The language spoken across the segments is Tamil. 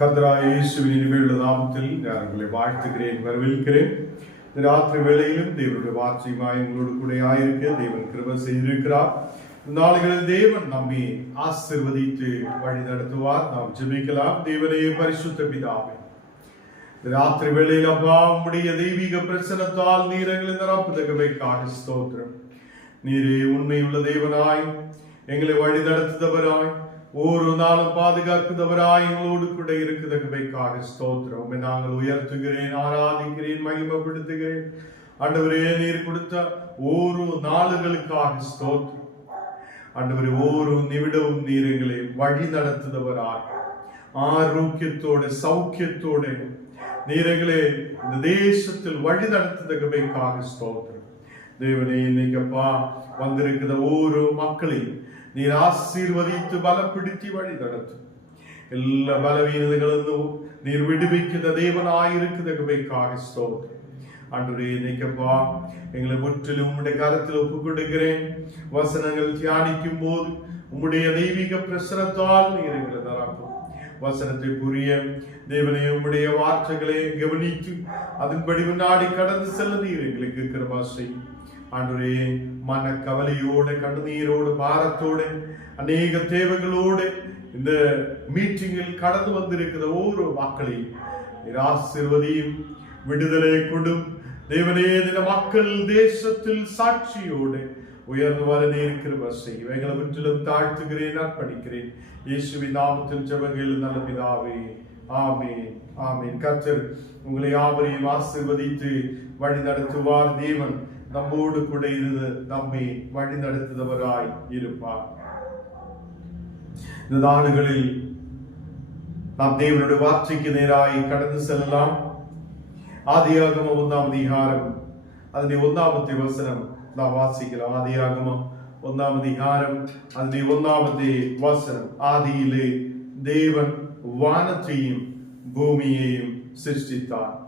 கர்த்தராகிய இயேசுவின் இனிமையுள்ள நாமத்தில் நான் உங்களை வாழ்த்துகிறேன், வரவேற்கிறேன். இந்த ராத்திரி வேளையிலும் தேவனுடைய வார்த்தையுமாய் உங்களோடு கூட ஆயிருக்க தேவன் கிருபை செய்திருக்கிறார். நாளைகளில் தேவன் நம்மை ஆசீர்வதித்து வழி நடத்துவார். நாம் ஜெபிக்கலாம். தேவனே, பரிசுத்த பிதாவே, இந்த ராத்திரி வேளையில் அப்பா உம்முடைய தெய்வீக பிரசன்னத்தால் நீர் எங்களை நிரப்புதகவைக்காக ஸ்தோத்திரம். நீரே உண்மையுள்ள தேவனாய், எங்களை வழி நடத்துதவராய், ஒரு நாளும் பாதுகாக்குதவராய் எங்களோடு கூட இருக்குதகவைக்காக ஸ்தோத்திரம். நாங்கள் உயர்த்துகிறேன், ஆராதிக்கிறேன், மகிமைப்படுத்துகிறேன். ஆண்டவரே, நீர் கொடுத்த ஒரு நாளுகளுக்காக ஸ்தோத்திரம். ஆண்டவரே, ஒரு நிமிடமும் நீர் எங்களை வழி நடத்துதவராய் ஆரோக்கியத்தோடு சௌக்கியத்தோடு நீர் எங்களை இந்த தேசத்தில் வழி நடத்துதகவைக்காக ஸ்தோத்திரம். தேவனே, இன்னைக்கப்பா வந்திருக்கிற ஒரு மக்களையும் நீர் ஆசீர்வதித்து பலப்படுத்தி வழி நடத்தும். எல்லா பலவீனங்களும் நீர் விடுவிக்கிற தேவனாயிருக்குதகவைக்காக ஸ்தோத்திரம். ஆண்டவரே, இன்னைக்கப்பா எங்களை முற்றிலும் உம்முடைய கரத்தில் ஒப்புக் கொடுக்கிறேன். வசனங்கள் தியானிக்கும் போது உம்முடைய தெய்வீக பிரசனத்தால் நீர் எங்களை நிரப்பும். வசனத்தை புரிய தேவனே, உம்முடைய வார்த்தைகளை கவனித்து அதன்படி முன்னாடி கடந்து செல்ல நீர் எங்களுக்கு கிருபை செய்யும். ஆண்டவரே, மன கவலையோடு, கண்ணீரோடு, பாரத்தோடு, அநேக தேவைகளோடு இந்த மீட்டிங்கில் கடந்து வந்திருக்கிற ஒவ்வொரு மக்களையும் ஆசீர்வதியும், விடுதலை கொடும். தேவனே, இந்த மக்கள் தேசத்தில் சாட்சியோடு உயர்ந்து வர நீர் கிருபை செய்யும். எங்களை முற்றிலும் தாழ்த்துகிறேன், அர்ப்பணிக்கிறேன். இயேசுவின் நாமத்தில் ஜெபங்கள் நல்ல பிதாவே, ஆமென், ஆமென். கர்த்தர் உங்களை யாவரையும் ஆசீர்வதித்து வழி நடத்துவார். தேவன் நம்மோடு கூட இருந்து நம்மை வழி நடத்துபவராய் இருப்பார். இந்த நாடுகளில் நாம் தேவனுடைய வார்த்தைக்கு நேராய் கடந்து செல்லலாம். ஆதியாகமம் 1ஆம் அதிகாரம் அதனை 1வது வசனம் நாம் வாசிக்கலாம். ஆதியாகமம் 1ஆம் அதிகாரம் அதனை 1வது வசனம். ஆதியிலே தேவன் வானத்தையும் பூமியையும் சிருஷ்டித்தார்.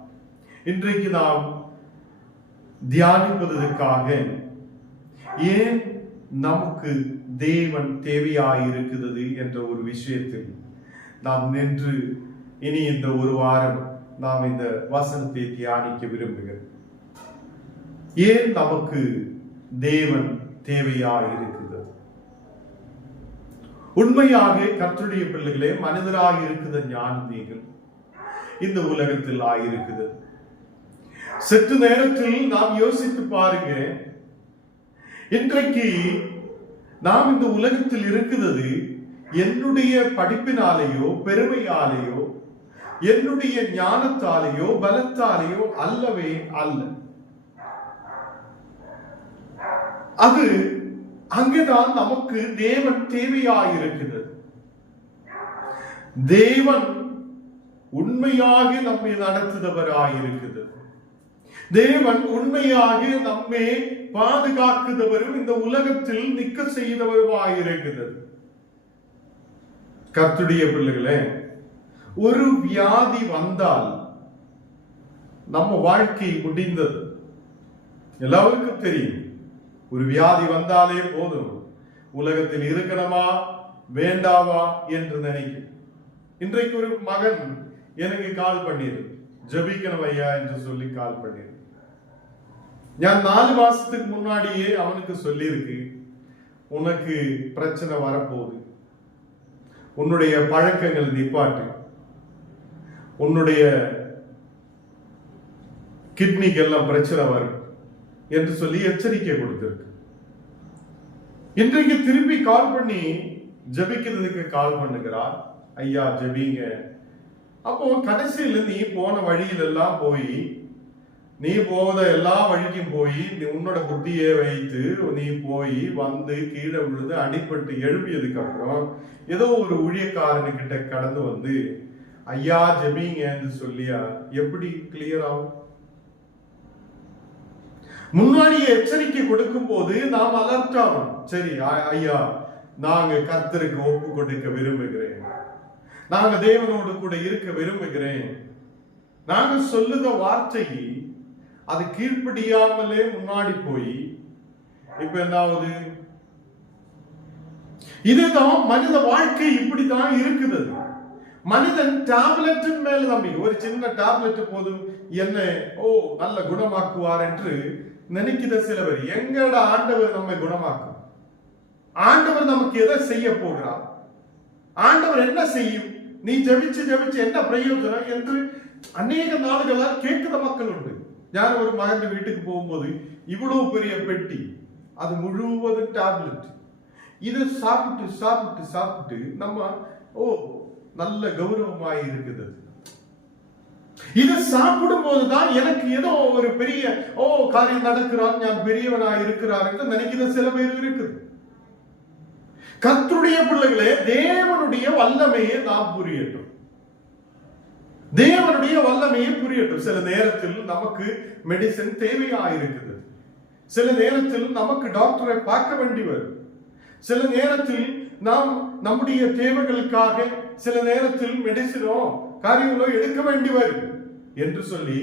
இன்றைக்கு நாம் தியானிப்பதற்காக ஏன் நமக்கு தேவன் தேவையாயிருக்கிறது என்ற ஒரு விஷயத்தில் நாம் நின்று இனி இந்த ஒரு வாரம் நாம் இந்த வசனத்தை தியானிக்க விரும்புகிறோம். ஏன் நமக்கு தேவன் தேவையாயிருக்கிறது? உண்மையாக கர்த்தருடைய பிள்ளைகளே, மனிதராக இருக்கிற ஞானங்கள் இந்த உலகத்தில் ஆயிருக்கிறது. சற்று நேரத்தில் நாம் யோசித்து பாருங்க. இன்றைக்கு நாம் இந்த உலகத்தில் இருக்கிறது என்னுடைய படிப்பினாலேயோ, பெருமையாலேயோ, என்னுடைய ஞானத்தாலேயோ, பலத்தாலேயோ அல்லவே அல்ல. அது அங்கேதான் நமக்கு தேவன் தேவையாயிருக்கிறது. தேவன் உண்மையாக நம்மை நடத்துபவராயிருக்கிறது. தேவன் உண்மையாக நம்மை பாதுகாக்குதவரும் இந்த உலகத்தில் நிற்க செய்தவருமாயிருக்கிறது. கர்த்தருடைய பிள்ளைகளே, ஒரு வியாதி வந்தால் நம்ம வாழ்க்கை முடிந்தது. எல்லாருக்கும் தெரியும். ஒரு வியாதி வந்தாலே போதும், உலகத்தில் இருக்கணுமா வேண்டாவா என்று நினைக்கும். இன்றைக்கு ஒரு மகன் எனக்கு கால் பண்ணிரு, ஜபிக்கணும் ஐயா என்று சொல்லி கால் பண்ணிரு. நான் 4 மாசத்துக்கு முன்னாடியே அவனுக்கு சொல்லியிருக்கு, உனக்கு பிரச்சனை வரப்போகுது, உன்னுடைய பழக்கங்கள் நிப்பாட்டு, உன்னுடைய கிட்னிக்கு எல்லாம் பிரச்சனை வரும் என்று சொல்லி எச்சரிக்கை கொடுத்திருக்கு. இன்றைக்கு திருப்பி கால் பண்ணி ஜபிக்கிறதுக்கு கால் பண்ணுகிறார். ஐயா ஜபிங்க. அப்போ கடைசியில் நீ போன வழியில எல்லாம் போய், நீ போத எல்லா வழிக்கும் போய், நீ உன்னோட புத்தியை வைத்து நீ போய் வந்து கீழே விழுந்து அடிபட்டு எழுப்பியதுக்கு அப்புறம் ஏதோ ஒரு ஊழியக்காரனுக்கிட்ட கடந்து வந்து ஐயா ஜபிங்கன்னு சொல்லியா எப்படி கிளியர் ஆகும்? முன்னாடியே எச்சரிக்கை கொடுக்கும் போது நாம் அலர்ட் ஆகும். சரி ஐயா, நாங்க கர்த்தருக்கு ஒப்பு கொடுக்க விரும்புகிறேன், நாங்க தேவனோடு கூட இருக்க விரும்புகிறேன். நாங்க சொல்லுத வார்த்தை அது கீழ்ப்படியாமலே முன்னாடி போய் இப்ப என்னாவது? இதுதான் மனித வாழ்க்கை. இப்படித்தான் இருக்குது. மனிதன் டேப்லெட்டின் மேல் நம்பி, ஒரு சின்ன டேப்லெட் போதும் என்ன நல்ல குணமாக்குவார் என்று நினைக்கிற சிலவர். எங்கட ஆண்டவர் நம்மை குணமாக்கும்? ஆண்டவர் நமக்கு எதை செய்ய போகிறார்? ஆண்டவர் என்ன செய்யும்? நீ ஜெபிச்சு ஜெபிச்சு என்ன பிரயோஜனம் என்று அநேக நாடுகளால் கேட்கிற மக்கள் உண்டு. நான் ஒரு மகன் வீட்டுக்கு போகும்போது இவ்வளவு பெரிய பெட்டி, அது முழுவதும் டேப்லெட். இதை சாப்பிட்டு சாப்பிட்டு சாப்பிட்டு நம்ம நல்ல கௌரவமாய் இருக்குது. இதை சாப்பிடும் போதுதான் எனக்கு ஏதோ ஒரு பெரிய காரியம் நடக்கிறான், நான் பெரியவனாய் இருக்கிறார் என்று நினைக்கிற சில பேர் இருக்குது. கர்த்தருடைய பிள்ளைகளே, தேவனுடைய வல்லமையை நாம் புரியட்டும். தேவனுடைய வல்லமையை புரியட்டும். சில நேரத்தில் நமக்கு மெடிசன் தேவையாயிருக்குது. சில நேரத்தில் நமக்கு டாக்டரை பார்க்க வேண்டி வரும். சில நேரத்தில் நாம் நம்முடைய தேவைகளுக்காக சில நேரத்தில் மெடிசனோ காரியங்களோ எடுக்க வேண்டி வரும் என்று சொல்லி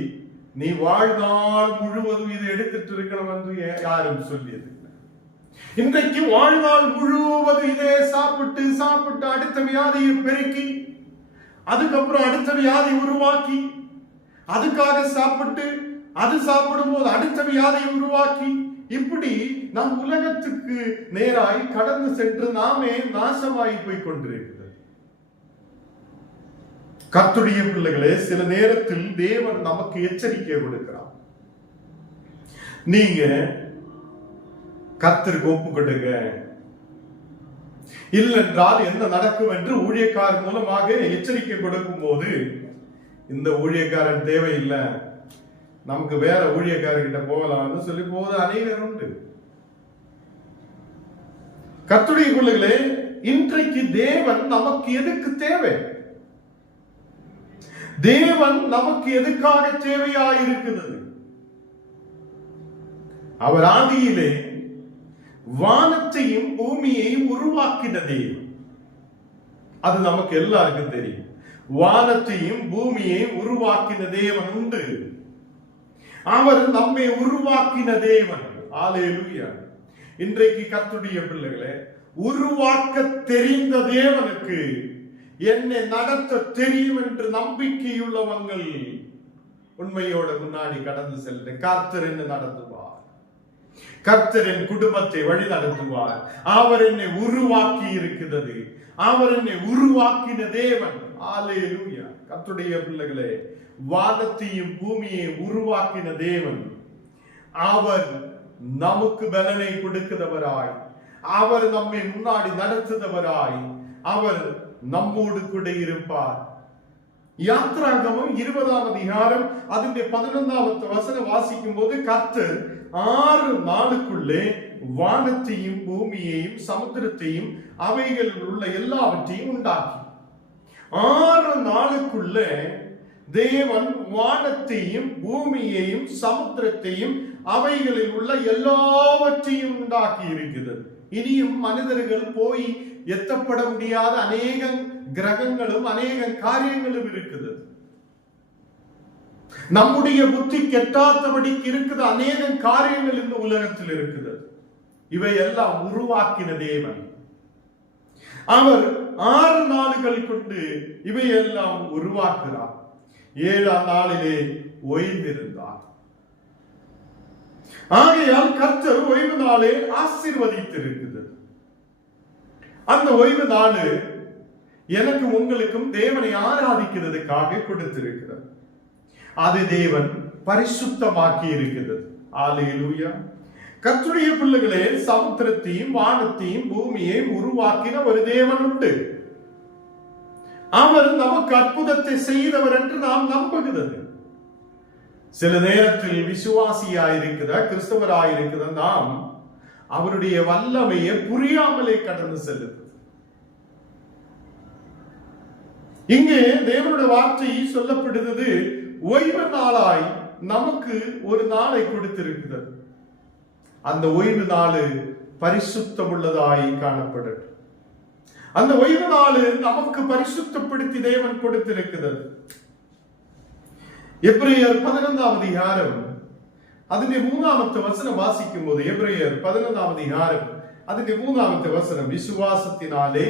நீ வாழ்நாள் முழுவதும் இதை எடுத்துட்டு இருக்கணும் என்று யாரும் சொல்லியது. இன்றைக்கு வாழ்நாள் முழுவதும் இதே சாப்பிட்டு சாப்பிட்டு அடுத்த வியாதியை பெருக்கி, அதுக்கப்புறம் அடுத்த வியாதி உருவாக்கி, அதுக்காக சாப்பிட்டு அது சாப்பிடும் போது அடுத்த வியாதியை உருவாக்கி, இப்படி நாம் உலகத்துக்கு நேராய் கடந்து சென்று நாமே நாசமாகி போய் கொண்டிருக்கிறது. கர்த்தருடைய பிள்ளைகளே, சில நேரத்தில் தேவன் நமக்கு எச்சரிக்கை கொடுக்கிறார். நீங்க கர்த்தருக்கு ஒப்பு கொடுங்க, இல்லென்றால் என்ன நடக்கும் என்று ஊழியக்காரர் மூலமாக எச்சரிக்கை கொடுக்கும் போது, இந்த ஊழியக்காரன் தேவையில்லை, நமக்கு வேற ஊழியக்காரர்கிட்ட போகலாம்னு சொல்லி போது அநேகர் உண்டு. கர்த்தருடைய பிள்ளைகளே, இன்றைக்கு தேவன் நமக்கு எதுக்கு தேவை? தேவன் நமக்கு எதுக்காக தேவையாயிருக்கிறது? அவர் ஆதியிலே வானத்தையும் பூமியையும் உருவாக்கின தேவன். அது நமக்கு எல்லாருக்கும் தெரியும். வானத்தையும் பூமியையும் உருவாக்கின தேவன் உண்டு. அவர் நம்மை உருவாக்கின தேவன். அல்லேலூயா. இன்றைக்கு கர்த்தருடைய பிள்ளைகளே, உருவாக்க தெரிந்த தேவனுக்கு என்னை நடத்த தெரியும் என்று நம்பிக்கையுள்ளவங்கள் உண்மையோட முன்னாடி கடந்து செல்ற கர்த்தர் என்ன நடத்துவார். கர்த்தர் என் குடும்பத்தை வழி நடத்துவார். அவர் என்னை உருவாக்கி இருக்கிறது. அவர் என்னை உருவாக்கின தேவன். அல்லேலூயா. கர்த்தருடைய பிள்ளைகளே, வானத்தையும் பூமியையும் உருவாக்கின தேவன். அவர் நமக்கு பலனை கொடுக்கிறவராய், அவர் நம்மை முன்னாடி நடத்துகிறவராய், அவர் நம்மோடு கூட இருப்பார். யாத்ராகமம் 20ஆம் அதிகாரம் அதிന്റെ 11வது வசனம் வாசிக்கும் போது, கர்த்தர் 6 நாளுக்குள்ளே வானத்தையும் பூமியையும் சமுத்திரத்தையும் அவைகளில் உள்ள எல்லாவற்றையும் உண்டாக்கி, 6 நாளுக்குள்ளே தேவன் வானத்தையும் பூமியையும் சமுத்திரத்தையும் அவைகளில் உள்ள எல்லாவற்றையும் உண்டாக்கி இருக்கிறது. இனியும் மனிதர்கள் போய் எத்தப்பட முடியாத அநேக கிரகங்களும் அநேக காரியங்களும் இருக்குது. நம்முடைய புத்தி கெட்டாதபடிக்கு இருக்குது அநேக காரியங்கள் இந்த உலகத்தில் இருக்குது. இவை எல்லாம் உருவாக்கின தேவன். அவர் 6 நாளுகள் கொண்டு இவையெல்லாம் உருவாக்குகிறார். 7ஆம் நாளிலே ஓய்ந்திருந்தார். ஆகையால் கர்த்தர் ஓய்வு நாளை ஆசீர்வதித்திருக்கிறது. அந்த ஓய்வு நாள் எனக்கு உங்களுக்கும் தேவனை ஆராதிக்கிறதுக்காக கொடுத்திருக்கிறது. அது தேவன் பரிசுத்தமாக்கி இருக்கிறது. அல்லேலூயா. கர்த்தருடைய பிள்ளைகளே, சமுத்திரத்தையும் வானத்தையும் பூமியையும் உருவாக்கின ஒரு தேவன் உண்டு. அவர் நமக்கு அற்புதத்தை செய்தவர் என்று நாம் நம்புகிறது. சில நேரத்தில் விசுவாசியாயிருக்கிற கிறிஸ்தவராயிருக்கிற நாம் அவருடைய வல்லமையை புரியாமலே கடந்து செல்லுது. இங்கே தேவனுடைய வார்த்தை சொல்லப்படுகிறது, ஓய்வு நாளாய் நமக்கு ஒரு நாளை கொடுத்திருக்கிறது. அந்த ஓய்வு நாள் பரிசுத்தம் உள்ளதாய் காணப்படும். அந்த ஓய்வு நாள் நமக்கு பரிசுத்தப்படுத்தி தேவன் கொடுத்திருக்கிறது. எபிரேயர் 11ஆம் அதிகாரம் அதிന്റെ 3வது வசனம் வாசிக்கும் போது, எபிரேயர் 11ஆம் அதிகாரம் அதிന്റെ 3வது வசனம், விசுவாசத்தினாலே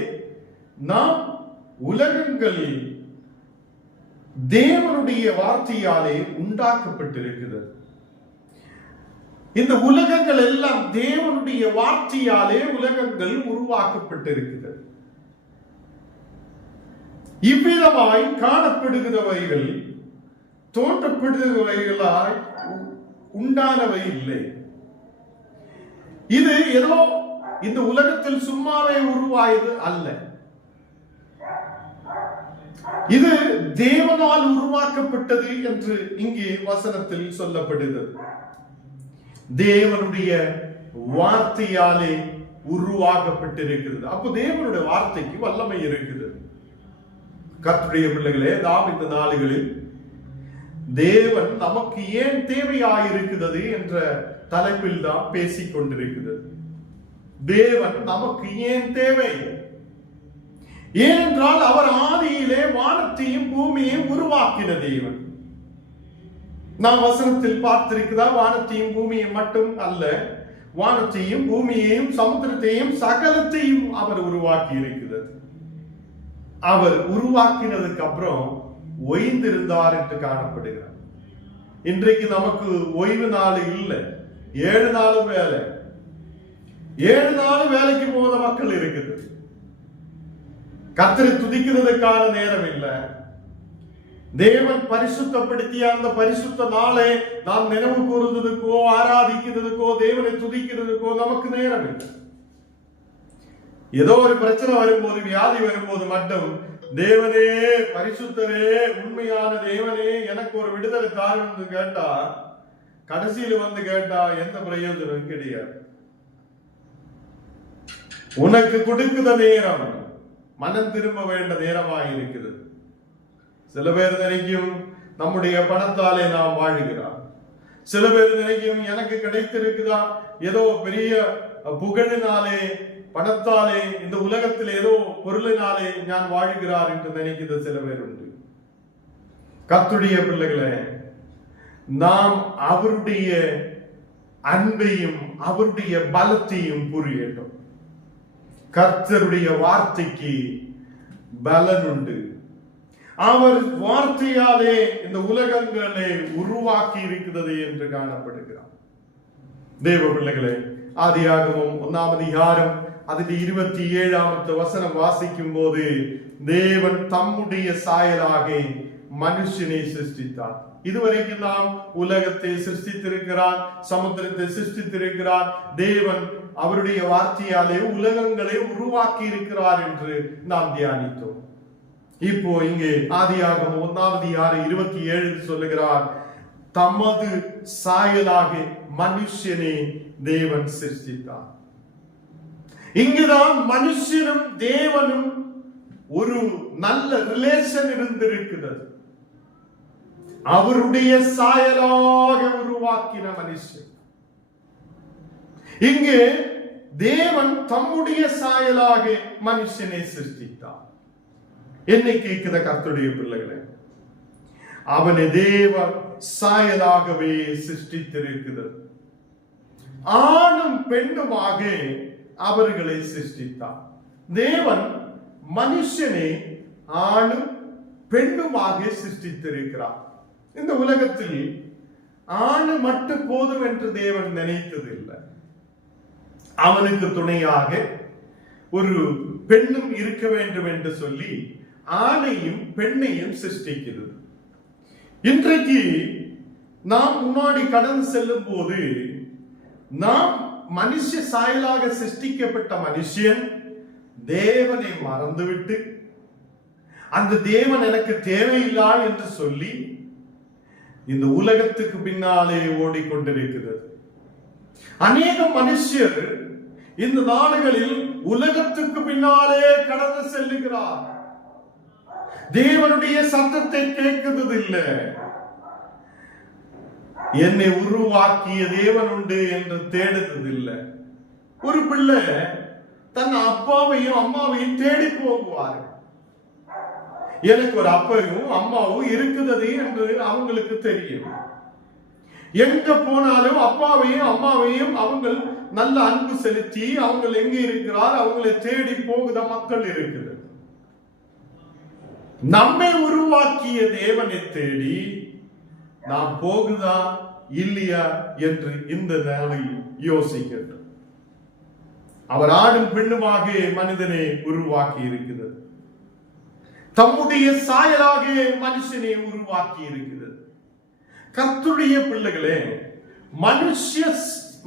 நாம் உலகங்களில் தேவனுடைய வார்த்தையாலே உண்டாக்கப்பட்டிருக்கிறது. இந்த உலகங்கள் எல்லாம் தேவனுடைய வார்த்தையாலே உலகங்கள் உருவாக்கப்பட்டிருக்கிறது. இவ்விதமாய் காணப்படுகிறவைகள் தோன்றப்படுகிறவைகளாய் உண்டானவை இல்லை. இது ஏதோ இந்த உலகத்தில் சும்மாவே உருவாயது அல்ல. இது தேவனால் உருவாக்கப்பட்டது என்று இங்கே வசனத்தில் சொல்லப்படுகிறது. தேவனுடைய வார்த்தையாலே உருவாக்கப்பட்டிருக்கிறது. அப்போ தேவனுடைய வார்த்தைக்கு வல்லமை இருக்கிறது. கர்த்தருடைய பிள்ளைகளே, நாம் இந்த நாளுகளில் தேவன் நமக்கு ஏன் தேவையாயிருக்கிறது என்ற தலைப்பில் தான் பேசிக் கொண்டிருக்கிறது. தேவன் நமக்கு ஏன் தேவை? ஏனென்றால் அவர் ஆதியிலே வானத்தையும் பூமியையும் உருவாக்கின தேவன். நாம் வசனத்தில் பார்த்திருக்கிறோம், வானத்தையும் பூமியை மட்டும் அல்ல, வானத்தையும் பூமியையும் சமுத்திரத்தையும் சகலத்தையும் அவர் உருவாக்கி இருக்கிறது. அவர் உருவாக்கினதுக்கு அப்புறம் ஓய்ந்திருந்தார் என்று காணப்படுகிறார். இன்றைக்கு நமக்கு ஓய்வு நாள் இல்லை. 7 நாளும் வேலை. 7 நாளும் வேலைக்கு போகிற மக்கள் இருக்குது. கர்த்தரை துதிக்கிறதுக்கான நேரம் இல்லை. தேவன் பரிசுத்தப்படுத்திய அந்த பரிசுத்த நாளை நாம் நினைவு கூறுவதற்கோ ஆராதிக்கிறதுக்கோ தேவனை துதிக்கிறதுக்கோ நமக்கு நேரம் இல்லை. ஏதோ ஒரு பிரச்சனை வரும்போது, வியாதி வரும்போது மட்டும் தேவனே, பரிசுத்தரே, உண்மையான தேவனே, எனக்கு ஒரு விடுதலை தாருன்னு கேட்டா, கடைசியில வந்து கேட்டா எந்த பிரயோஜனம் கிடையாது. உனக்கு கொடுக்கிற நேரம் மனம் திரும்ப வேண்ட நேரமாக இருக்கிறது. சில பேர் நினைக்கும் நம்முடைய பணத்தாலே நாம் வாழுகிறார். சில பேர் நினைக்கும் எனக்கு கிடைத்திருக்குதா ஏதோ பெரிய புகழினாலே, பணத்தாலே, இந்த உலகத்தில் ஏதோ பொருளினாலே நான் வாழ்கிறார் என்று நினைக்கிற சில பேர் உண்டு. கர்த்தருடைய பிள்ளைகளே, நாம் அவருடைய அன்பையும் அவருடைய பலத்தையும் புரியட்டும். கர்த்தருடைய வார்த்தைக்கு பலன் உண்டு. அவர் வார்த்தையாலே இந்த உலகங்களை உருவாக்கி இருக்கிறது என்று காணப்படுகிறார். தேவ பிள்ளைகளே, ஆதியாகமம் 1ஆம் அதிகாரம் அதில் 27ஆம் வசனம் வாசிக்கும் போது, தேவன் தம்முடைய சாயலாக மனுஷனை சிருஷ்டித்தார். இதுவரைக்கும் நாம் உலகத்தை சிருஷ்டித்திருக்கிறார், சமுத்திரத்தை சிருஷ்டித்திருக்கிறார். தேவன் அவருடைய வார்த்தையாலே உலகங்களை உருவாக்கி இருக்கிறார் என்று நாம் தியானித்தோம். இப்போ இங்கே ஆதியாகமம் 1ஆம் அதிகாரம் 27 சொல்லுகிறார், தமது சாயலாக மனுஷனை தேவன் சிருஷ்டித்தார். இங்குதான் மனுஷனும் தேவனும் ஒரு நல்ல ரிலேஷன் இருந்திருக்கிறது. அவருடைய சாயலாக உருவாக்கின மனுஷன். இங்கு தேவன் தம்முடைய சாயலாக மனுஷனை சிருஷ்டித்தார். என்னை கேட்கிற கர்த்தருடைய பிள்ளைகளே, அவனை தேவ சாயலாகவே சிருஷ்டித்திருக்கிறது. ஆணும் பெண்ணுமாக அவர்களை சிருஷ்டித்தார். தேவன் மனுஷனை ஆணும் பெண்ணுமாக சிருஷ்டித்திருக்கிறார். இந்த உலகத்தில் ஆணு மட்டும் போதும் என்று தேவன் நினைத்ததில்லை. அவனுக்கு துணையாக ஒரு பெண்ணும் இருக்க வேண்டும் என்று சொல்லி ஆணையும் பெண்ணையும் சிருஷ்டிக்கிறது. இன்றைக்கு நாம் முன்னாடி கடந்து செல்லும் போது, நாம் மனுஷ சாயலாக சிருஷ்டிக்கப்பட்ட மனுஷன் தேவனை மறந்துவிட்டு, அந்த தேவன் எனக்கு தேவையில்லை என்று சொல்லி இந்த உலகத்துக்கு பின்னாலே ஓடிக்கொண்டிருக்கிறது. அநேக மனுஷர் இந்த நாடுகளில் உலகத்துக்கு பின்னாலே கடந்து செல்லுகிறார். தேவனுடைய சத்தத்தை கேட்கிறது இல்லை. என்னை உருவாக்கிய தேவன் உண்டு என்று தேடுவதில்லை. ஒரு பிள்ளை தன் அப்பாவையும் அம்மாவையும் தேடி போகுவார். எனக்கு ஒரு அப்பையும் அம்மாவும் இருக்குது என்று அவங்களுக்கு தெரியும். எங்க போனாலும் அப்பாவையும் அம்மாவையும் அவங்க நல்ல அன்பு செலுத்தி அவங்க எங்க இருக்கிறார் அவங்களை தேடி போகுத மக்கள் இருக்குது. நம்மை உருவாக்கிய தேவனை தேடி நாம் போகுதா இல்லையா என்று இந்த நாளில் யோசிக்கின்றோம். அவர் ஆடும் பெண்ணுமாக மனிதனை உருவாக்கி இருக்கிறது. தம்முடைய சாயலாக மனுஷனை உருவாக்கி இருக்கிறது. கர்த்தருடைய பிள்ளைகளே,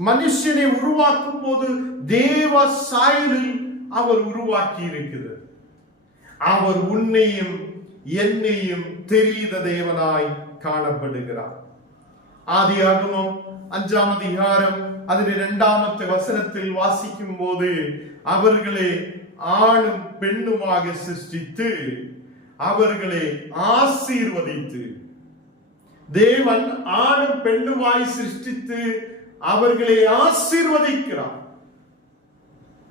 மனுஷனை உருவாக்கும் போது தேவ சாயலில் அவர் உருவாக்கி இருக்கிறது. அவர் உன்னையும் என்னையும் தெரிந்த தேவனாய் காணப்படுகிறார். ஆதியாகமம் 5ஆம் அதிகாரம் அதில் 2ஆம் வசனத்தில் வாசிக்கும் போது அவர்களை ஆணும் பெண்ணுமாக சிருஷ்டித்து அவர்களை ஆசீர்வதித்து, தேவன் ஆணும் பெண்ணுமாய் சிருஷ்டித்து அவர்களை ஆசீர்வதிக்கிறார்.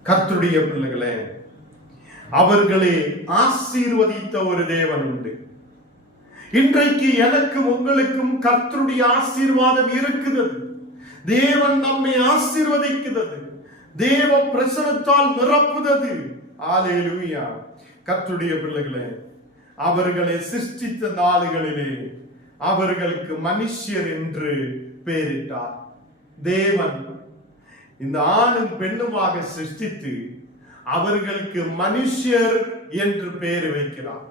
கர்த்தருடைய பிள்ளைகளே, அவர்களை ஆசீர்வதித்த ஒரு தேவன் உண்டு. இன்றைக்கு எனக்கும் உங்களுக்கும் கர்த்தருடைய ஆசீர்வாதம் இருக்கிறது. தேவன் நம்மை ஆசீர்வதிக்கிறது. தேவ பிரசன்னத்தால் நிரப்புகிறது. அல்லேலூயா. கர்த்தருடைய பிள்ளைகளே, அவர்களை சிருஷ்டித்த நாளுகளிலே அவர்களுக்கு மனுஷர் என்று பெயரிட்டார். தேவன் இந்த ஆணும் பெண்ணுமாக சிருஷ்டித்து அவர்களுக்கு மனுஷர் என்று பெயர் வைக்கிறார்.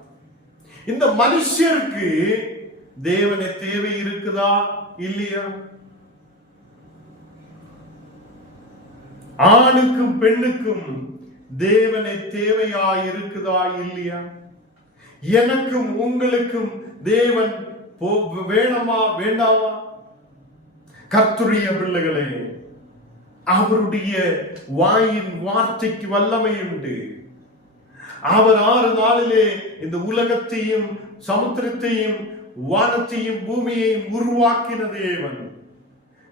இந்த மனுஷருக்கு தேவனை தேவை இருக்குதா இல்லையா? ஆணுக்கும் பெண்ணுக்கும் தேவனை தேவையா இருக்குதா இல்லையா? எனக்கும் உங்களுக்கும் தேவன் வேணுமா வேண்டாமா? கர்த்தருடைய பிள்ளைகளே, அவருடைய வாயின் வார்த்தைக்கு வல்லமை உண்டு. அவர் 6 நாளிலே இந்த உலகத்தையும் சமுத்திரத்தையும் வானத்தையும் பூமியையும் உருவாக்கின தேவன்.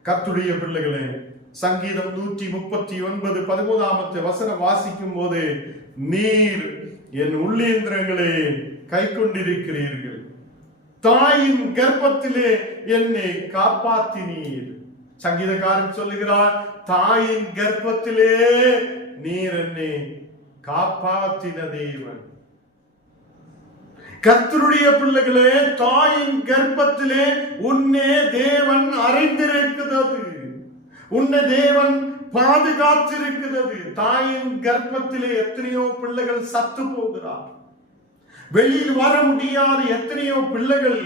கர்த்தருடைய பிள்ளைகளே, சங்கீதம் 139 13ஆம் வசனம் வாசிக்கும் போது, நீர் என் உள்ளேந்திரங்களை கை கொண்டிருக்கிறீர்கள், தாயின் கர்ப்பத்திலே என்னை காப்பாற்றினீர். சங்கீதக்காரன் சொல்லுகிறார், தாயின் கர்ப்பத்திலே நீர் என்னை காப்பாற்றின தேவன். கர்த்தருடைய பிள்ளைகளே, தாயின் கர்ப்பத்திலே உன்னை தேவன் அறிந்திருக்கிறது. உன்னை தேவன் பாதுகாத்திருக்கிறது. தாயின் கர்ப்பத்திலே எத்தனையோ பிள்ளைகள் சத்து போகிறார். வெளியில் வர முடியாத எத்தனையோ பிள்ளைகள்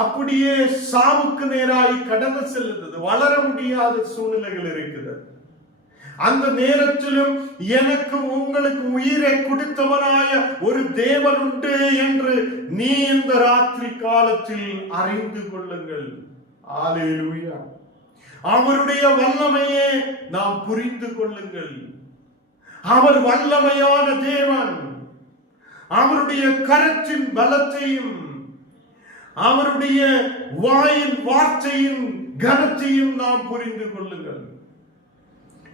அப்படியே சாவுக்கு நேராய் கடந்து செல்லுகிறது. வளர முடியாத சூழ்நிலைகள் இருக்கிறது. அந்த நேரத்திலும் எனக்கு உங்களுக்கு உயிரை கொடுத்தவனாய ஒரு தேவன் உண்டு என்று நீ இந்த ராத்திரி காலத்தில் அறிந்து கொள்ளுங்கள். அல்லேலூயா. அவருடைய வல்லமையே நாம் புரிந்து கொள்ளுங்கள். அவர் வல்லமையான தேவன். அவருடைய கரத்தின் பலத்தையும் அவருடைய வாயின் வார்த்தையின் கனத்தையும் நாம் புரிந்து கொள்ளுங்கள்.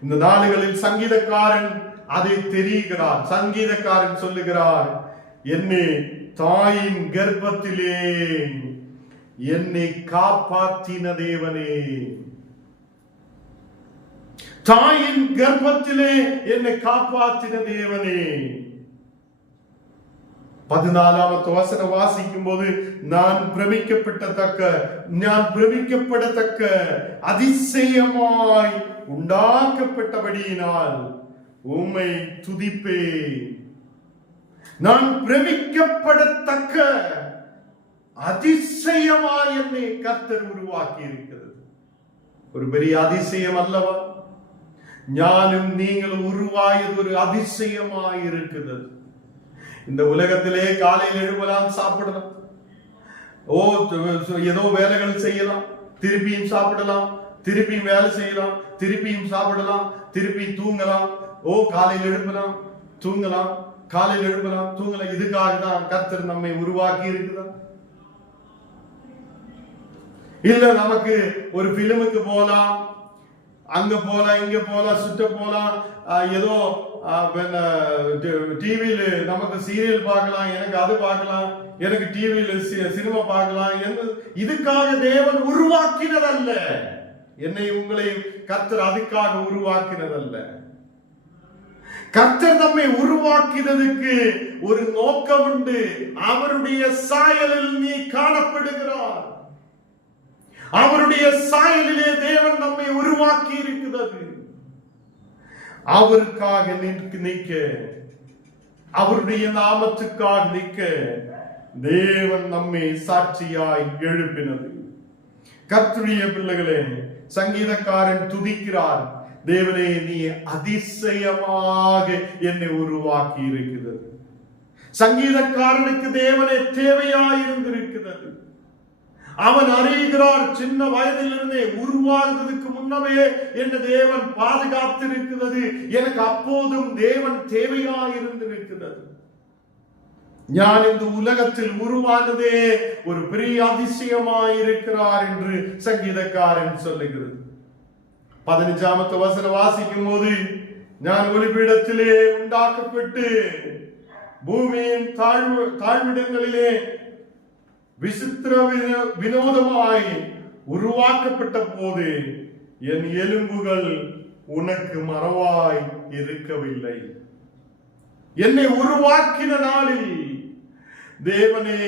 இந்த நாடுகளில் சங்கீதக்காரன் அதை தெரிகிறார். சங்கீதக்காரன் சொல்லுகிறார், என்னை தாயின் கர்ப்பத்திலே என்னை காப்பாற்றின தேவனே. தாயின் கர்ப்பத்திலே என்னை காப்பாற்றின தேவனே. 14ஆம் வசனம் வாசிக்கும் போது, நான் பிரமிக்கப்படத்தக்க அதிசயமாய் உண்டாக்கப்பட்டபடியினால் உம்மை துதிப்பேன். நான் பிரமிக்கப்படத்தக்க அதிசயமாய் என்னை கர்த்தர் உருவாக்கி இருக்கிறது. ஒரு பெரிய அதிசயம் அல்லவா? ஞானும் நீங்களும் உருவாயது ஒரு அதிசயமாய் இருக்கிறது. இந்த உலகத்திலே காலையில் எழும்பலாம், சாப்பிடலாம், ஏதோ வேலைகள் செய்யலாம், திருப்பியும் சாப்பிடலாம், திருப்பியும் வேலை செய்யலாம், திருப்பியும் சாப்பிடலாம், திருப்பி தூங்கலாம். காலையில் எழும்பலாம், தூங்கலாம், காலையில் எழும்பலாம், தூங்கலாம். இதுக்காக தான் கர்த்தர் நம்மை உருவாக்கி இருக்குதா? இல்ல நமக்கு ஒரு பிலிமுக்கு போலாம், அங்க போலாம், இங்க போலாம், சுத்த போலாம், ஏதோ டிவியில நமக்கு சீரியல் பார்க்கலாம், எனக்கு அது பார்க்கலாம், எனக்கு டிவியில சினிமா பார்க்கலாம். இதுக்காக தேவன் உருவாக்கினதல்ல. என்னை உங்களை கர்த்தர் அதுக்காக உருவாக்கினதல்ல. கர்த்தர் நம்மை உருவாக்கினதுக்கு ஒரு நோக்கம் உண்டு. அவருடைய சாயலில் நீ காணப்படுகிறார். அவருடைய சாயலிலே தேவன் நம்மை உருவாக்கி இருக்கிறது. அவருக்காக நிற்க, அவருடைய நாமத்துக்காக நிற்க தேவன் நம்மை சாட்சியாய் எழுப்பினது. கர்த்தருடைய பிள்ளைகளே, சங்கீதக்காரன் துதிக்கிறார், தேவனே நீ அதிசயமாக என்னை உருவாக்கி இருக்கிறது. சங்கீதக்காரனுக்கு தேவனே தேவையாயிருந்திருக்கிறது. அவன் அறிகிறார், சின்ன வயதிலிருந்தே உருவாகுவதற்கு முன்னமே என்ன தேவன் பாதுகாத்திருக்கிறது. எனக்கு அப்போதும் தேவன் தேவையாயிருந்திருக்கிறது. நான் இந்த உலகத்தில் உருவானதே ஒரு பெரிய அதிசயமாயிருக்கிறார் என்று சங்கீதக்காரன் சொல்லுகிறது. 15வது வசனம் வாசிக்கும் போது, நான் ஒளிபீடத்திலே உண்டாக்கப்பட்டு பூமியின் தாழ்விடங்களிலே விசித்திர வினோதமாய் உருவாக்கப்பட்ட போது என் எலும்புகள் உனக்கு மறவாய் இருக்கவில்லை. என்னை உருவாக்கின நாளில் தேவனே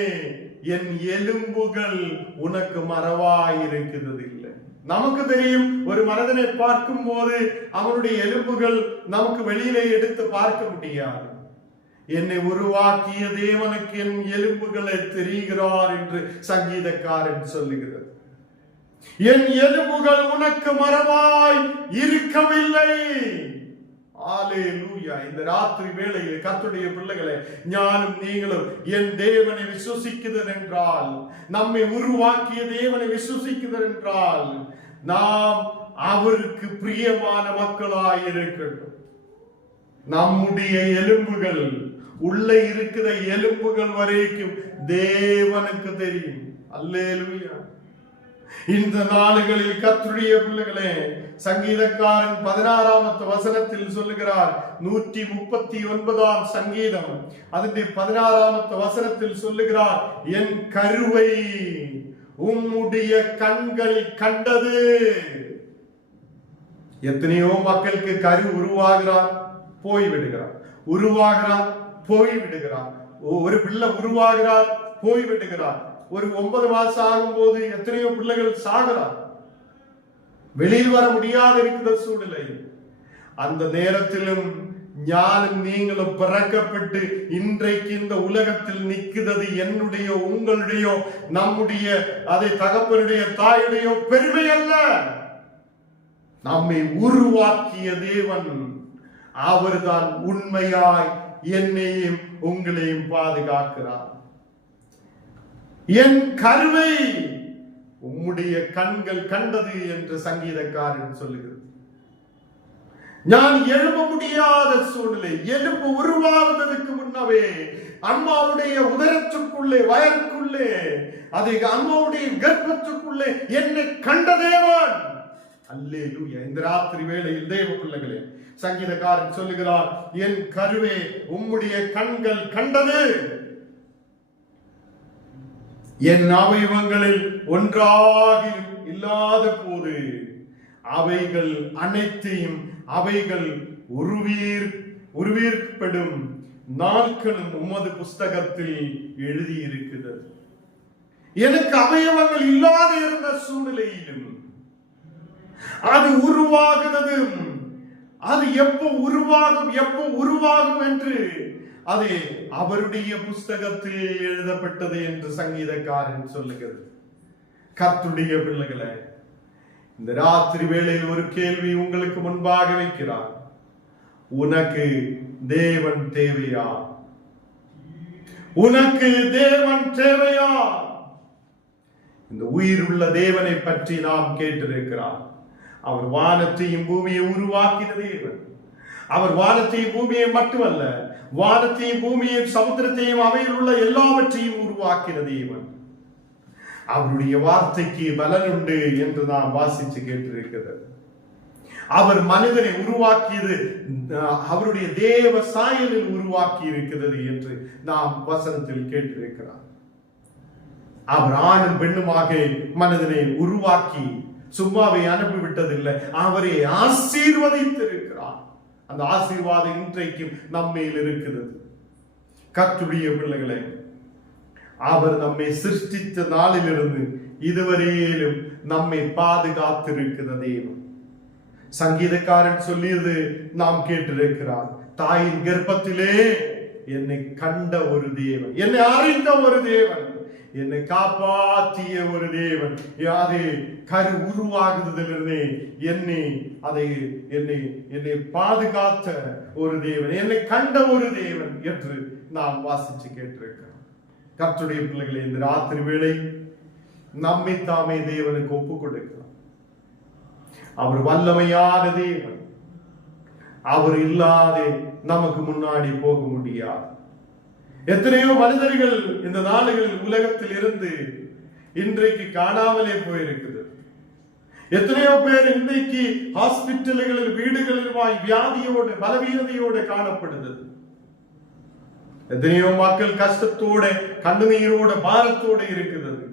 என் எலும்புகள் உனக்கு மறவாய் இருக்கிறது இல்லை. நமக்கு தெரியும், ஒரு மனிதனை பார்க்கும் போது அவனுடைய எலும்புகள் நமக்கு வெளியிலே எடுத்து பார்க்க முடியாது. என்னை உருவாக்கிய தேவனுக்கு என் எலும்புகளை தெரிகிறார் என்று சங்கீதக்காரன் சொல்லுகிறது. என் எலும்புகள் உனக்கு மறவாய் இருக்கவில்லை. அல்லேலூயா. இந்த ராத்திரி வேளையில் கர்த்தருடைய பிள்ளைகளே, ஞானும் நீங்களும் என் தேவனை விசுவசிக்கிறது என்றால், நம்மை உருவாக்கிய தேவனை விசுவசிக்கிறது என்றால், நாம் அவருக்கு பிரியமான மக்களாய் இருக்கட்டும். நம்முடைய எலும்புகள், உள்ளே இருக்கிற எலும்புகள் வரைக்கும் தேவனுக்கு தெரியும். அல்லேலூயா. இந்த நாளுகளில் கர்த்தருடைய பிள்ளைகளே, சங்கீதக்காரன் 16வது வசனத்தில் சொல்லுகிறார், 139ஆம் சங்கீதம் அதனுடைய 16வது வசனத்தில் சொல்லுகிறார், என் கருவை உம்முடைய கண்கள் கண்டது. எத்தனையோ மக்களுக்கு கரு உருவாகிறார், போய்விடுகிறார், உருவாகிறார், போய்விடுகிறார். ஒரு பிள்ளை உருவாகிறார், போய்விடுகிறார். ஒரு 9 மாசம் ஆகும் போது எத்தனையோ பிள்ளைகள் சாகிறார், வெளியில் வர முடியாத இருக்கிற சூழ்நிலை. அந்த நேரத்திலும் ஞானும் நீங்களும் பிறக்கப்பட்டு இன்றைக்கு இந்த உலகத்தில் நிற்கிறது என்னுடைய, உங்களுடைய, நம்முடைய, அதை தகப்பனுடைய, தாயுடைய பெருமை அல்ல. நம்மை உருவாக்கிய தேவன் அவர்தான் உண்மையாய் என்னையும் உங்களையும் பாதுகாக்கிறார். என் கருவை உம்முடைய கண்கள் கண்டது என்று சங்கீதக்காரன் சொல்லுகிறது. நான் எழும்ப முடியாத சூழ்நிலை, எழுப்பு உருவாகுவதற்கு முன்னவே அம்மாவுடைய உதரத்துக்குள்ளே, வயலுக்குள்ளே, அதை அம்மாவுடைய கர்ப்பத்துக்குள்ளே என்னை கண்ட தேவன். அல்லேலூயா. இந்த ராத்திரி வேளையில் தேவ பிள்ளைகளே, சங்கீதக்காரன் சொல்லுகிறார், என் கருவே உம்முடைய கண்கள் கண்டது. என் அவயவங்களில் ஒன்றாக இல்லாத போது அவைகள் அனைத்தையும் அவைகள் உருவீர்ப்படும் நாட்களும் உமது புஸ்தகத்தில் எழுதியிருக்கிறது. எனக்கு அவயவங்கள் இல்லாத இருந்த சூழ்நிலையிலும் அது உருவாகிறது. அது எப்போ உருவாகும் என்று அது அவருடைய புஸ்தகத்தில் எழுதப்பட்டது என்று சங்கீதக்காரன் சொல்லுகிறது. கர்த்தருடைய பிள்ளைகளே, இந்த ராத்திரி வேளையில் ஒரு கேள்வி உங்களுக்கு முன்பாக வைக்கிறார். உனக்கு தேவன் தேவையா? உனக்கு தேவன் தேவையா? இந்த உயிர் உள்ள தேவனை பற்றி நாம் கேட்டிருக்கிறார். அவர் வானத்தையும் பூமியை உருவாக்கின தேவன். அவர் வானத்தையும் பூமியை மட்டுமல்ல, வானத்தையும் பூமியையும் சமுத்திரத்தையும் அவையில் உள்ள எல்லாவற்றையும் உருவாக்கின தேவன். அவருடைய வார்த்தைக்கு பலன் உண்டு என்று நாம் வாசித்து கேட்டிருக்கிறது. அவர் மனிதனை உருவாக்கியது அவருடைய தேவ சாயலில் உருவாக்கி இருக்கிறது என்று நாம் வசனத்தில் கேட்டிருக்கிறார். அவர் ஆணும் பெண்ணுமாக மனிதனை உருவாக்கி சும்மாவை அனுப்பிவிட்டதில்லை, அவரை ஆசீர்வதித்திருக்கிறார். அந்த ஆசீர்வாதம் இன்றைக்கும் நம்மையில் இருக்கிறது. கர்த்தருடைய பிள்ளைகளே, அவர் நம்மை சிருஷ்டித்த நாளிலிருந்து இதுவரையிலும் நம்மை பாதுகாத்திருக்கிற தேவன். சங்கீதக்காரன் சொல்லியது நாம் கேட்டிருக்கிறார். தாயின் கர்ப்பத்திலே என்னை கண்ட ஒரு தேவன், என்னை அறிந்த ஒரு தேவன், என்னை காப்பாற்றிய ஒரு தேவன், அது கரு உருவாகுதிலிருந்தே என்னை பாதுகாத்த ஒரு தேவன், என்னை கண்ட ஒரு தேவன் என்று நாம் வாசிச்சு கேட்டிருக்கிறோம். கர்த்தருடைய பிள்ளைகளை, இந்த ராத்திரி வேளை நம்மை தாமே தேவனுக்கு ஒப்பு கொடுக்கலாம். அவர் வல்லமையான தேவன். அவர் இல்லாத நமக்கு முன்னாடி போக முடியாது. எத்தனையோ மனிதர்கள் இந்த நாடுகளில் உலகத்தில் இருந்து இன்றைக்கு காணாமலே போயிருக்குது. எத்தனையோ பேர் இன்றைக்கு ஹாஸ்பிட்டல்களில், வீடுகளில் வியாதியோடு, பலவீனதையோடு காணப்படுது. எத்தனையோ மக்கள் கஷ்டத்தோட, கண்ணீரோட, பாரத்தோடு இருக்கிறது.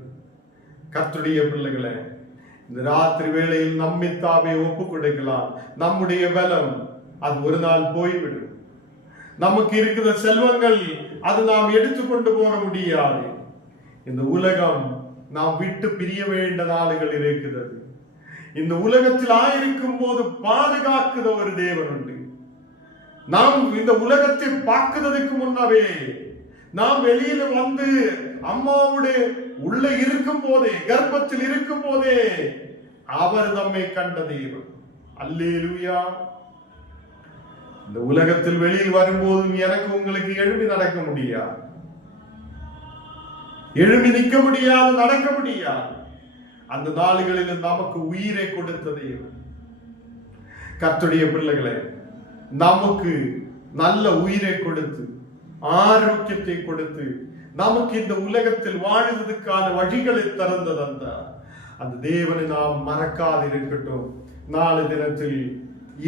கர்த்தருடைய பிள்ளைகளை, இந்த ராத்திரி வேளையில் நம்மைத்தாமே ஒப்பு கொடுக்கலாம். நம்முடைய பலம் அது ஒரு நாள் போய்விடும். நமக்கு இருக்கிற செல்வங்கள் அது நாம் எடுத்துக்கொண்டு போக முடியாது. இந்த உலகம் நாம் விட்டு பிரிய வேண்டிய நாளுகள் இருக்கிறது. இந்த உலகத்தில் ஆயிருக்கும் போது பாதுகாக்கிற ஒரு தேவன் உண்டு. நாம் இந்த உலகத்தை பார்க்கிறதுக்கு முன்னவே, நாம் வெளியில வந்து அம்மாவுடைய உள்ள இருக்கும் போதே, கர்ப்பத்தில் இருக்கும் போதே அவர் நம்மை கண்ட தேவன். அல்லேலூயா. இந்த உலகத்தில் வெளியில் வரும்போதும் எனக்கு உங்களுக்கு எழும்பி நடக்க முடியாது, எழும்பி நிற்க முடியாது, நடக்க முடியாது. அந்த நாளுகளில் நமக்கு உயிரை கொடுத்த தேவன். கர்த்தருடைய பிள்ளைகளை, நமக்கு நல்ல உயிரை கொடுத்து, ஆரோக்கியத்தை கொடுத்து, நமக்கு இந்த உலகத்தில் வாழ்வதற்கான வழிகளை திறந்தது அந்த தேவனை நாம் மறக்காது இருக்கட்டும். நாளை தினத்தில்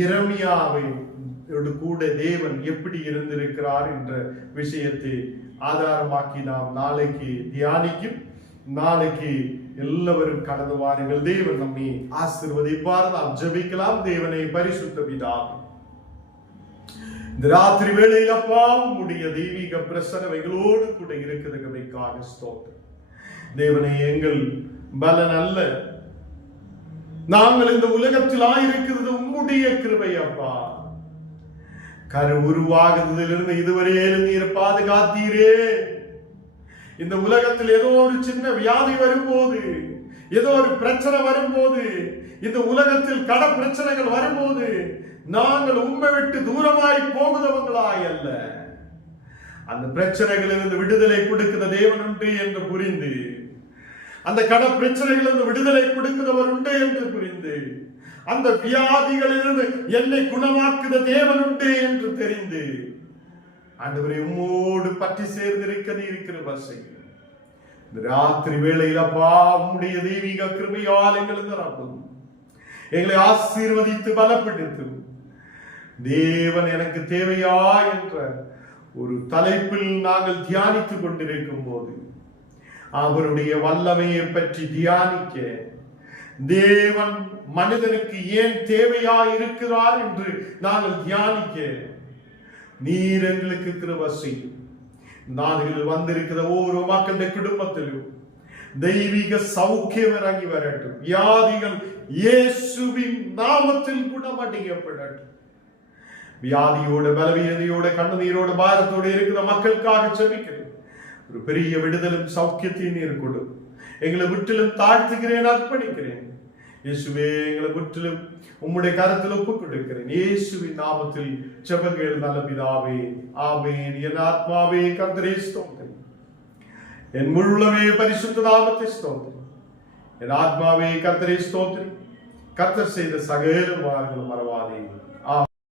எரேமியாவை கூட தேவன் எப்படி இருந்திருக்கிறார் என்ற விஷயத்தை ஆதாரமாக்கி நாம் நாளைக்கு தியானிக்கும். நாளைக்கு எல்லாவரும் கடந்து வாருங்கள். தேவன் நம்மை ஆசீர்வதிப்பார். நாம் ஜெபிக்கலாம். தேவனை பரிசுத்த பிதாவே, இந்த ராத்திரி வேளையில் அப்பா உம்முடைய தெய்வீக பிரசன்னம் எங்களோடு கூட இருக்கிறதுக்காக ஸ்தோத்திரம். தேவனை, எங்கள் பலன் அல்ல, நாங்கள் இந்த உலகத்தில் ஆயிருக்கிறது உம்முடைய கிருபை அப்பா. கரு உருவாகுதிலிருந்து இதுவரையிலும் நீர் பாதுகாத்தீரே. இந்த உலகத்தில் ஏதோ ஒரு சின்ன வியாதி வரும்போது, ஏதோ ஒரு பிரச்சனை வரும்போது, இந்த உலகத்தில் கட பிரச்சனைகள் வரும்போது நாங்கள் உம்மை விட்டு தூரமாய் போகுதவங்களாய் அல்ல, அந்த பிரச்சனைகளிலிருந்து விடுதலை கொடுக்கிற தேவன் உண்டு என்று புரிந்து, அந்த கட பிரச்சனைகளிலிருந்து விடுதலை கொடுக்கிறவர் உண்டு என்று புரிந்து, அந்த வியாதிகளிலிருந்து என்னை குணமாக்குத தேவன் உண்டு என்று தெரிந்து, ஆண்டவரே உம்மோடு பற்றி சேர்ந்திருக்க இருக்கிற வசை இந்த ராத்திரி வேளையில் அப்பா உம்முடைய தெய்வீக கிருபையால் எங்களுக்கு நிரப்பும், எங்களை ஆசீர்வதித்து பலப்படுத்தும். தேவன் எனக்கு தேவையா என்ற ஒரு தலைப்பில் நாங்கள் தியானித்துக் கொண்டிருக்கும் போது அவருடைய வல்லமையை பற்றி தியானிக்க, தேவன் மனிதனுக்கு ஏன் தேவையா இருக்கிறார் என்று நாங்கள் தியானிக்க நீர் எங்களுக்கு கிருபை செய்யும். நாடுகளில் வந்திருக்கிற ஒவ்வொரு மக்களுடைய குடும்பத்திலும் தெய்வீக சௌக்கியம் இறங்கி வரட்டும். வியாதிகள் இயேசுவின் நாமத்தில் குணமடையப்படட்டும். வியாதியோட, பலவீனதையோட, கண்ணீரோட, பாரத்தோடு இருக்கிற மக்களுக்காக ஜெபிக்கிறேன். ஒரு பெரிய விடுதலும் சௌக்கியத்தையும் நீர் கொடு. எங்களை முற்றிலும் தாழ்த்துகிறேன், அர்ப்பணிக்கிறேன். இயேசுவே, எங்களை முற்றிலும் உம்முடைய கரத்தில் ஒப்புக் கொடுக்கிறேன். இயேசுவின் நாமத்தில் ஜெபங்கள் நல்ல பிதாவே, ஆமென். என் ஆத்மாவே கர்த்தரை ஸ்தோத்திரி, என் முழுமே பரிசுத்த நாமத்தை ஸ்தோத்திரி. என் ஆத்மாவே கர்த்தரை ஸ்தோத்திரி, கர்த்தர் செய்த சகல உபகாரங்களும் மறவாதே.